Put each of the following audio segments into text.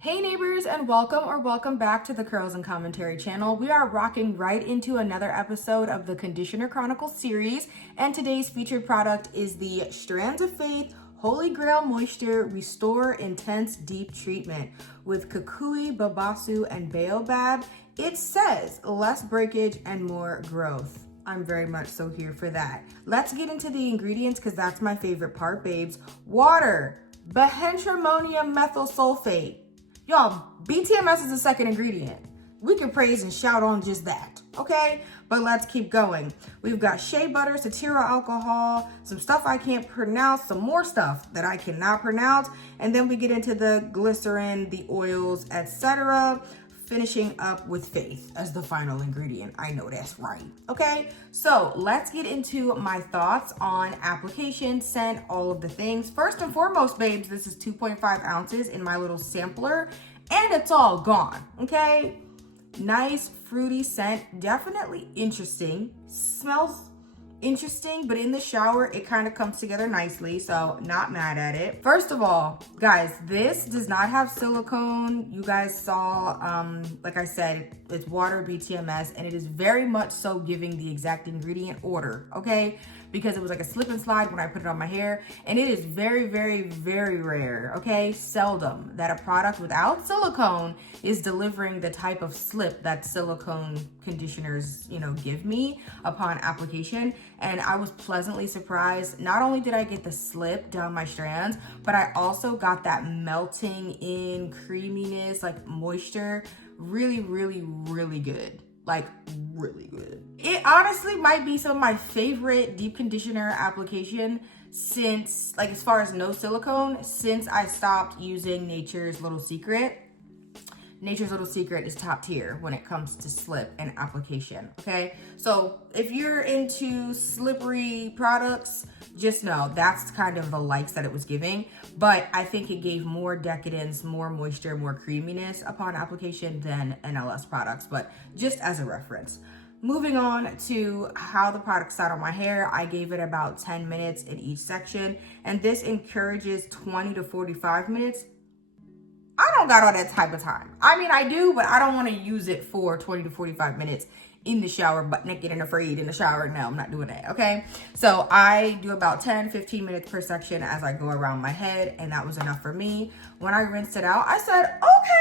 Hey neighbors, and welcome back to the Curls and Commentary channel. We are rocking right into another episode of the Conditioner Chronicles series, and today's featured product is the Strands of Faith Holy Grail Moisture Restore Intense Deep Treatment with Kukui, Babasu, and Baobab. It says less breakage and more growth. I'm very much so here for that. Let's get into the ingredients because that's my favorite part, babes. Water, behentramonium methyl sulfate. Y'all, BTMS is the second ingredient. We can praise and shout on just that, okay? But let's keep going. We've got shea butter, cetyl alcohol, some stuff I can't pronounce, some more stuff that I cannot pronounce, and then we get into the glycerin, the oils, etc., finishing up with faith as the final ingredient. I know that's right, okay? So let's get into my thoughts on application, scent, all of the things. First and foremost, babes, this is 2.5 ounces in my little sampler, and it's all gone, okay? Nice, fruity scent, definitely interesting. Smells interesting, but in the shower, it kind of comes together nicely, so not mad at it. First of all, guys, this does not have silicone. You guys saw, like I said, it's water, BTMS, and it is very much so giving the exact ingredient order, okay? Because it was like a slip and slide when I put it on my hair, and it is very, very, very rare, okay? Seldom that a product without silicone is delivering the type of slip that silicone conditioners, give me upon application. And I was pleasantly surprised. Not only did I get the slip down my strands, but I also got that melting in creaminess, like moisture. Really, really, really good. Like really good. It honestly might be some of my favorite deep conditioner application since, like, as far as no silicone, since I stopped using Nature's Little Secret. Nature's Little Secret is top tier when it comes to slip and application, okay? So if you're into slippery products, just know that's kind of the likes that it was giving, but I think it gave more decadence, more moisture, more creaminess upon application than NLS products, but just as a reference. Moving on to how the product sat on my hair, I gave it about 10 minutes in each section, and this encourages 20 to 45 minutes. I don't got all that type of time. I mean, I do, but I don't want to use it for 20 to 45 minutes in the shower, butt naked and afraid in the shower. No, I'm not doing that, okay? So I do about 10, 15 minutes per section as I go around my head, and that was enough for me. When I rinsed it out, I said, okay.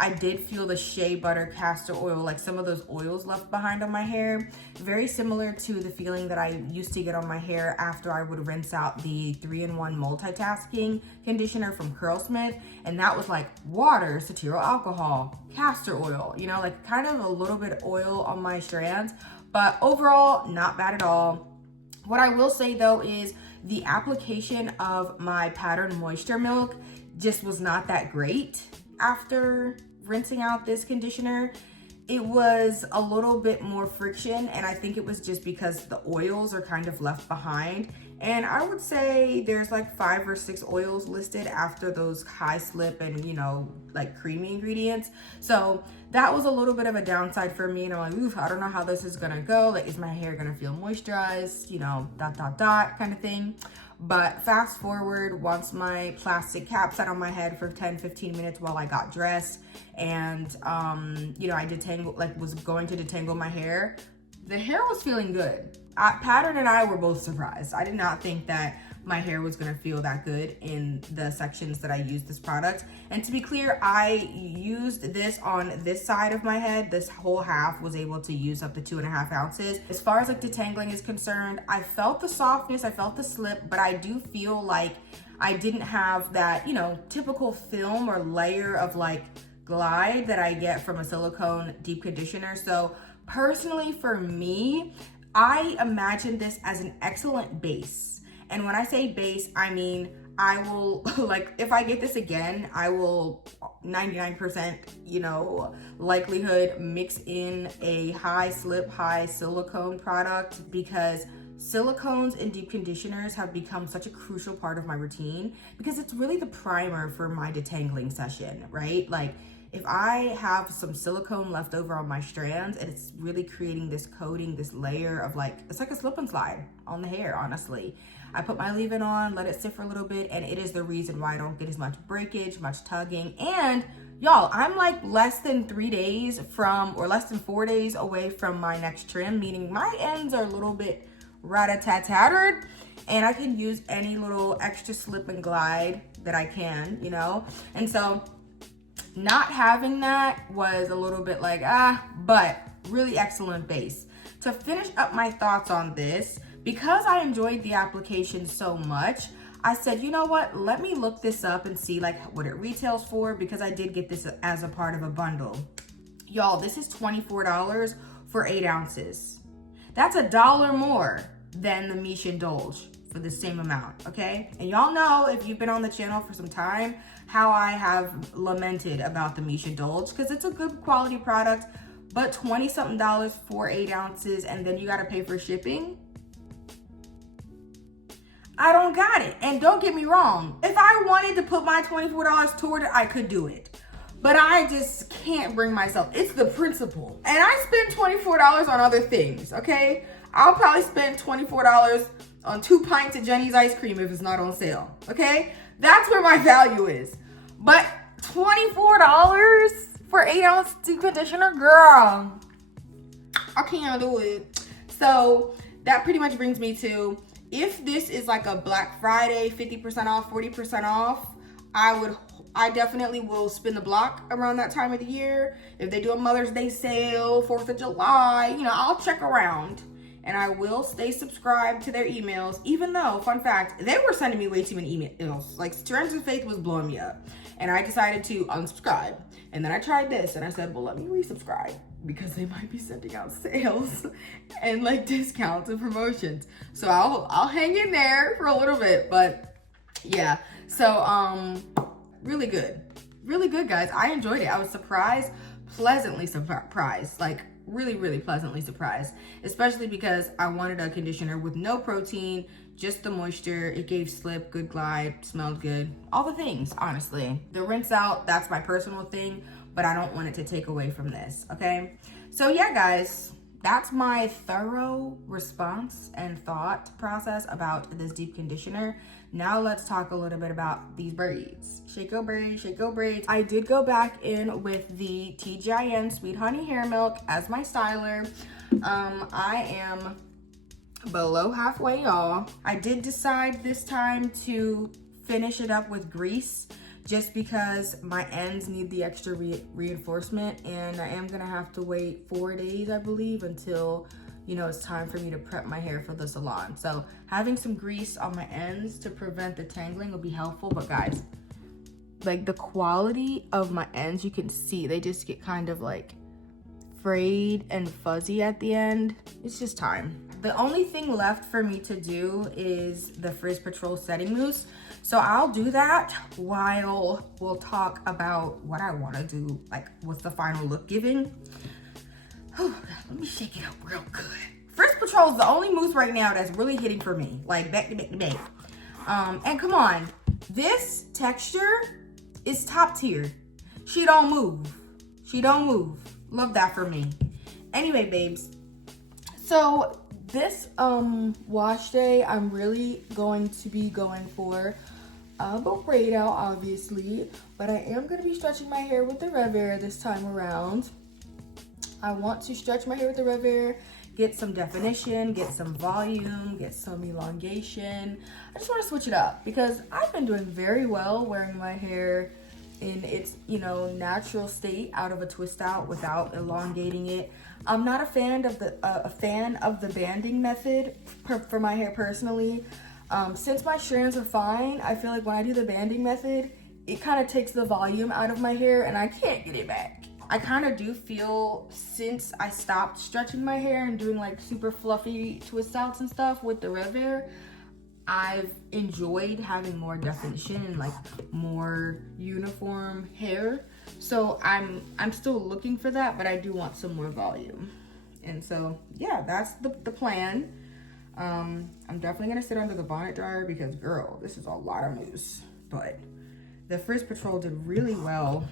I did feel the shea butter, castor oil, like some of those oils left behind on my hair. Very similar to the feeling that I used to get on my hair after I would rinse out the 3-in-1 multitasking conditioner from Curlsmith. And that was like water, cetyl alcohol, castor oil, like kind of a little bit of oil on my strands. But overall, not bad at all. What I will say though is the application of my pattern moisture milk just was not that great after rinsing out this conditioner. It was a little bit more friction, and I think it was just because the oils are kind of left behind. And I would say there's like 5 or 6 oils listed after those high slip and, like creamy ingredients. So that was a little bit of a downside for me. And I'm like, oof, I don't know how this is gonna go. Like, is my hair gonna feel moisturized? Kind of thing. But fast forward, once my plastic cap sat on my head for 10-15 minutes while I got dressed, and I was going to detangle my hair, the hair was feeling good. Pattern and I were both surprised. I did not think that my hair was gonna feel that good in the sections that I used this product. And to be clear, I used this on this side of my head. This whole half was able to use up to 2.5 ounces. As far as like detangling is concerned, I felt the softness, I felt the slip, but I do feel like I didn't have that, typical film or layer of like glide that I get from a silicone deep conditioner. So personally for me, I imagine this as an excellent base. And when I say base, I mean, I will, like, if I get this again, I will 99%, likelihood mix in a high slip, high silicone product, because silicones and deep conditioners have become such a crucial part of my routine because it's really the primer for my detangling session, right? Like, if I have some silicone left over on my strands, and it's really creating this coating, this layer of like, it's like a slip and slide on the hair, honestly. I put my leave-in on, let it sit for a little bit, and it is the reason why I don't get as much breakage, much tugging. And y'all, I'm like less than 3 days from, or less than 4 days away from my next trim, meaning my ends are a little bit rat-a-tat-tattered, and I can use any little extra slip and glide that I can, you know? And so not having that was a little bit like, but really excellent base. To finish up my thoughts on this, because I enjoyed the application so much, I said, you know what, let me look this up and see like what it retails for, because I did get this as a part of a bundle. Y'all, this is $24 for 8 ounces. That's $1 more than the Miche Indulge for the same amount, okay? And y'all know, if you've been on the channel for some time, how I have lamented about the Miche Indulge, because it's a good quality product, but $20-something for 8 ounces, and then you gotta pay for shipping. I don't got it. And don't get me wrong, if I wanted to put my $24 toward it, I could do it. But I just can't bring myself. It's the principle. And I spend $24 on other things, okay? I'll probably spend $24 on 2 pints of Jenny's ice cream if it's not on sale, okay? That's where my value is. But $24 for 8 ounce deep conditioner, girl, I can't do it. So that pretty much brings me to, if this is like a Black Friday, 50% off, 40% off, I definitely will spin the block around that time of the year. If they do a Mother's Day sale, 4th of July, you know, I'll check around. And I will stay subscribed to their emails, even though, fun fact, they were sending me way too many emails. Like, Strands of Faith was blowing me up. And I decided to unsubscribe. And then I tried this, and I said, well, let me resubscribe, because they might be sending out sales and like discounts and promotions. So I'll hang in there for a little bit, but yeah. So really good, guys. I enjoyed it. I was pleasantly surprised, like really pleasantly surprised, especially because I wanted a conditioner with no protein, just the moisture. It gave slip, good glide, smelled good, all the things. Honestly, the rinse out, that's my personal thing, but I don't want it to take away from this, okay? So yeah, guys, that's my thorough response and thought process about this deep conditioner. Now let's talk a little bit about these braids. Shake Go braids. I did go back in with the TGIN Sweet Honey Hair Milk as my styler. I am below halfway, y'all. I did decide this time to finish it up with grease, just because my ends need the extra reinforcement, and I am gonna have to wait 4 days, I believe, until, you know, it's time for me to prep my hair for the salon. So having some grease on my ends to prevent the tangling will be helpful. But guys, like, the quality of my ends, you can see they just get kind of like frayed and fuzzy at the end. It's just time. The only thing left for me to do is the Frizz Patrol setting mousse. So I'll do that while we'll talk about what I want to do, like what's the final look giving. Oh, let me shake it up real good. Frizz Patrol is the only mousse right now that's really hitting for me, like back to back to back. And come on, this texture is top tier. She don't move. Love that for me. Anyway, babes, so this wash day, I'm really going to be going for a braid out, obviously, but I am going to be stretching my hair with the Rev Air this time around. I want to stretch my hair with the Rev Air, get some definition, get some volume, get some elongation. I just want to switch it up, because I've been doing very well wearing my hair in its, you know, natural state out of a twist out without elongating it. I'm not a fan of the banding method for my hair personally. Since my strands are fine, I feel like when I do the banding method, it kind of takes the volume out of my hair and I can't get it back. I kind of do feel, since I stopped stretching my hair and doing like super fluffy twist outs and stuff with the Rev Air, I've enjoyed having more definition and like more uniform hair. So I'm still looking for that, but I do want some more volume. And so yeah, that's the plan. I'm definitely gonna sit under the bonnet dryer, because girl, this is a lot of mousse. But the Frizz Patrol did really well.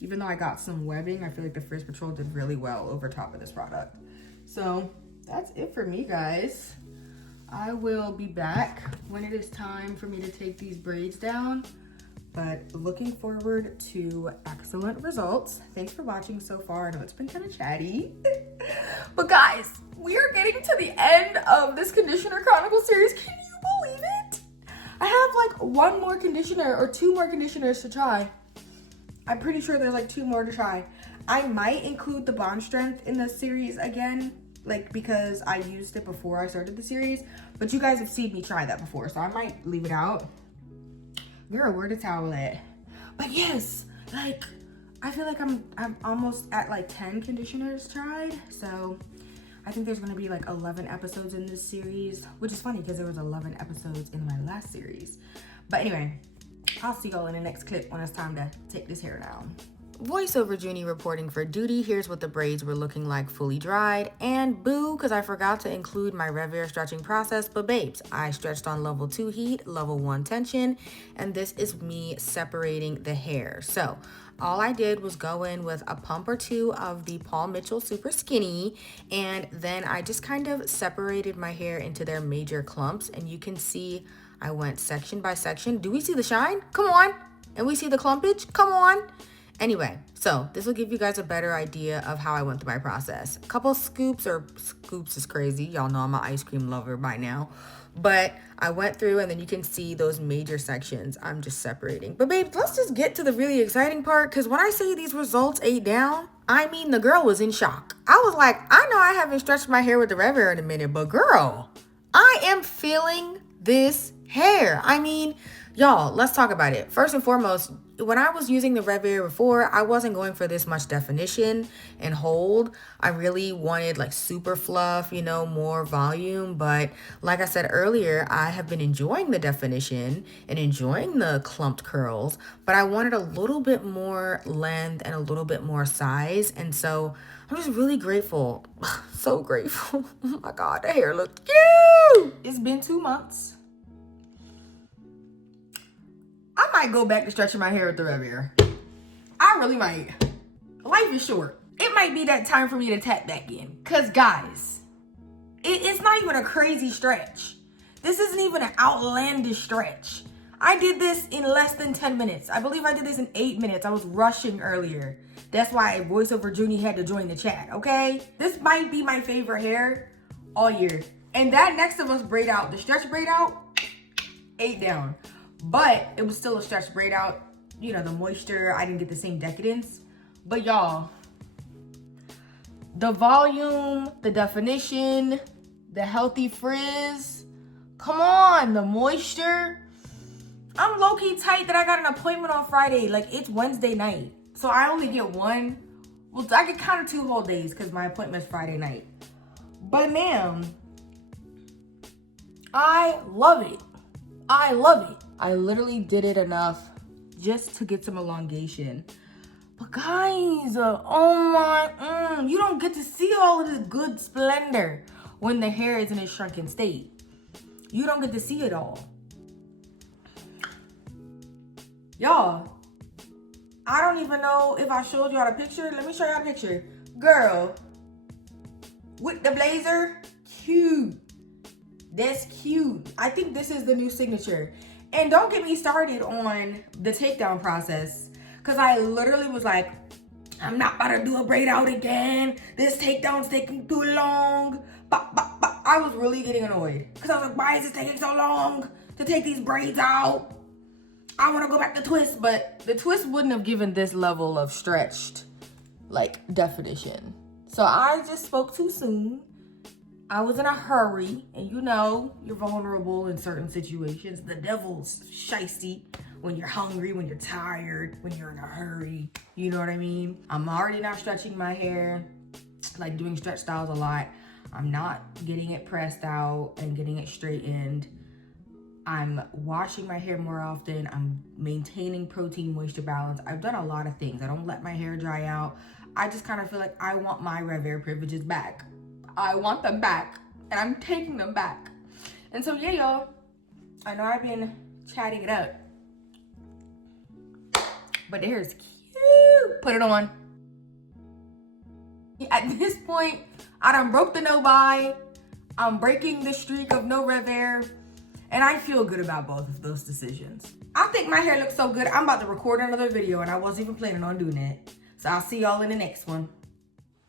Even though I got some webbing, I feel like the Frizz Patrol did really well over top of this product. So that's it for me, guys. I will be back when it is time for me to take these braids down, but looking forward to excellent results. Thanks for watching so far. I know it's been kind of chatty, but guys, we are getting to the end of this Conditioner Chronicles series. Can you believe it? I have like one more conditioner or two more conditioners to try. I'm pretty sure there's like two more to try. I might include the Bond Strength in the series again, like because I used it before I started the series, but you guys have seen me try that before, so I might leave it out. Girl, where the towel at? But yes, like I feel like I'm almost at like 10 conditioners tried, so I think there's gonna be like 11 episodes in this series, which is funny because there was 11 episodes in my last series. But anyway, I'll see y'all in the next clip when it's time to take this hair down. Voiceover Junie reporting for duty. Here's what the braids were looking like fully dried. And boo, because I forgot to include my Rev-Air stretching process. But babes, I stretched on level 2 heat, level 1 tension, and this is me separating the hair. So all I did was go in with a pump or two of the Paul Mitchell Super Skinny, and then I just kind of separated my hair into their major clumps, and you can see I went section by section. Do we see the shine? Come on. And we see the clumpage? Come on. Anyway, so this will give you guys a better idea of how I went through my process. A couple scoops, or scoops is crazy. Y'all know I'm an ice cream lover by now. But I went through, and then you can see those major sections I'm just separating. But babe, let's just get to the really exciting part, because when I say these results ate down, I mean the girl was in shock. I was like, I know I haven't stretched my hair with the Rev-Air in a minute, but girl, I am feeling this hair. I mean, y'all, let's talk about it. First and foremost, when I was using the Rev-Air before, I wasn't going for this much definition and hold. I really wanted like super fluff, you know, more volume. But like I said earlier, I have been enjoying the definition and enjoying the clumped curls, but I wanted a little bit more length and a little bit more size. And so I'm just really grateful. So grateful. Oh my God, the hair looked cute. It's been 2 months. I might go back to stretching my hair with the Rev-Air. I really might. Life is short. It might be that time for me to tap back in. Because guys, it's not even a crazy stretch. This isn't even an outlandish stretch. I did this in less than 10 minutes. I believe I did this in 8 minutes. I was rushing earlier. That's why Voiceover Junie had to join the chat, okay? This might be my favorite hair all year. And that next of us braid out, the stretch braid out, ate down. But it was still a stretch braid out. You know, the moisture, I didn't get the same decadence. But y'all, the volume, the definition, the healthy frizz, come on, the moisture. I'm low-key tight that I got an appointment on Friday. Like, it's Wednesday night. So I only get one. Well, I get kind of 2 whole days because my appointment's Friday night. But ma'am, I love it. I love it. I literally did it enough just to get some elongation. But guys, oh my, you don't get to see all of this good splendor when the hair is in a shrunken state. You don't get to see it all. Y'all, I don't even know if I showed y'all the picture. Let me show y'all the picture. Girl, with the blazer, cute. That's cute. I think this is the new signature. And don't get me started on the takedown process, because I literally was like, I'm not about to do a braid out again. This takedown's taking too long. I was really getting annoyed because I was like, why is this taking so long to take these braids out? I want to go back to twist, but the twist wouldn't have given this level of stretched like definition. So I just spoke too soon. I was in a hurry, and you know, you're vulnerable in certain situations. The devil's shiesty when you're hungry, when you're tired, when you're in a hurry. You know what I mean? I'm already not stretching my hair, like doing stretch styles a lot. I'm not getting it pressed out and getting it straightened. I'm washing my hair more often. I'm maintaining protein moisture balance. I've done a lot of things. I don't let my hair dry out. I just kind of feel like I want my Rev-Air privileges back. I want them back, and I'm taking them back. And so, yeah, y'all, I know I've been chatting it up, but the hair is cute. Put it on. At this point, I done broke the no buy. I'm breaking the streak of no rev hair. And I feel good about both of those decisions. I think my hair looks so good. I'm about to record another video and I wasn't even planning on doing it. So I'll see y'all in the next one.